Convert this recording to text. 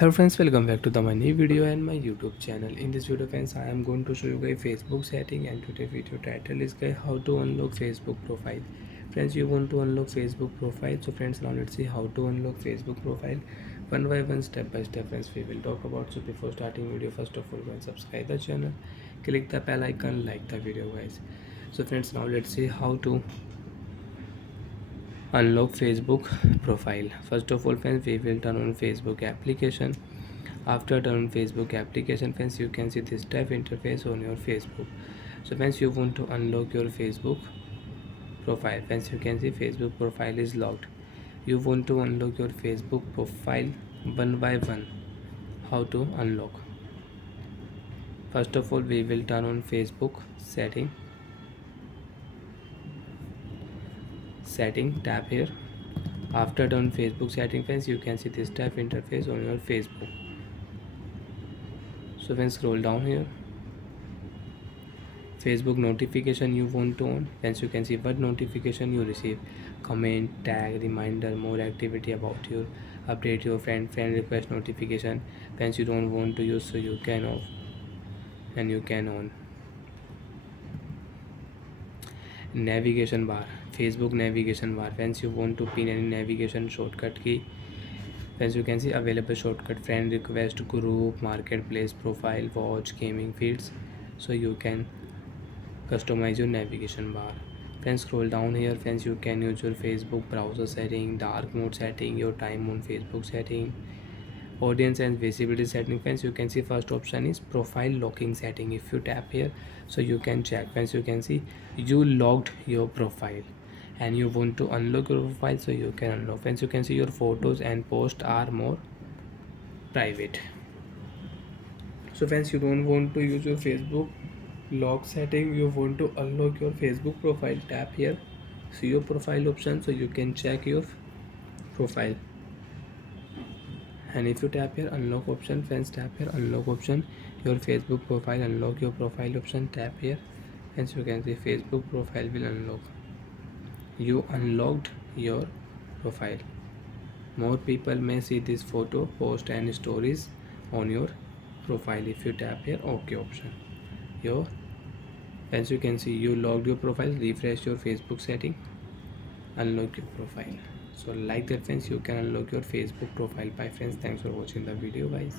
Hello friends, welcome back to my new video and my YouTube channel. In this video friends, I am going to show you guys Facebook setting, and today's video title is guys how to unlock Facebook profile. Friends, you want to unlock Facebook profile. So friends, now let's see how to unlock Facebook profile one by one, step by step. Friends, we will talk about. So before starting video, first of all, guys, subscribe the channel, click the bell icon, like the video guys. So friends, now let's see how to unlock Facebook profile. First of all friends, we will turn on Facebook application. After turn on Facebook application friends, you can see this type interface on your Facebook. So friends, you want to unlock your Facebook profile. Friends, you can see Facebook profile is locked. You want to unlock your Facebook profile one by one. How to unlock? First of all, we will turn on Facebook setting tab here. After done Facebook setting friends, you can see this type interface on your Facebook. So when scroll down here, Facebook notification you want to on. Friends, you can see what notification you receive: comment, tag, reminder, more activity about your update, your friend request notification. Friends, you don't want to use, so you can off and you can on. Navigation bar, Facebook navigation bar. Friends, you want to pin any navigation shortcut key. Friends, you can see available shortcut: friend request, group, marketplace, profile, watch, gaming feeds. So you can customize your navigation bar. Friends, scroll down here. Friends, you can use your Facebook browser setting, dark mode setting, your time on Facebook setting, audience and visibility setting. Friends, you can see first option is profile locking setting. If you tap here, so you can check. Friends, you can see you logged your profile and you want to unlock your profile, so you can unlock. Friends, you can see your photos and posts are more private. So friends, you don't want to use your Facebook lock setting, you want to unlock your Facebook profile, tap here, see your profile option, so you can check your profile. And if you tap here unlock option, friends, tap here unlock option, your Facebook profile, unlock your profile option, tap here. Hence you can see Facebook profile will unlock. You unlocked your profile. More people may see this photo, post and stories on your profile. If you tap here OK option, your as you can see you logged your profile. Refresh your Facebook setting, unlock your profile. So like that friends, you can unlock your Facebook profile. Bye friends, thanks for watching the video guys.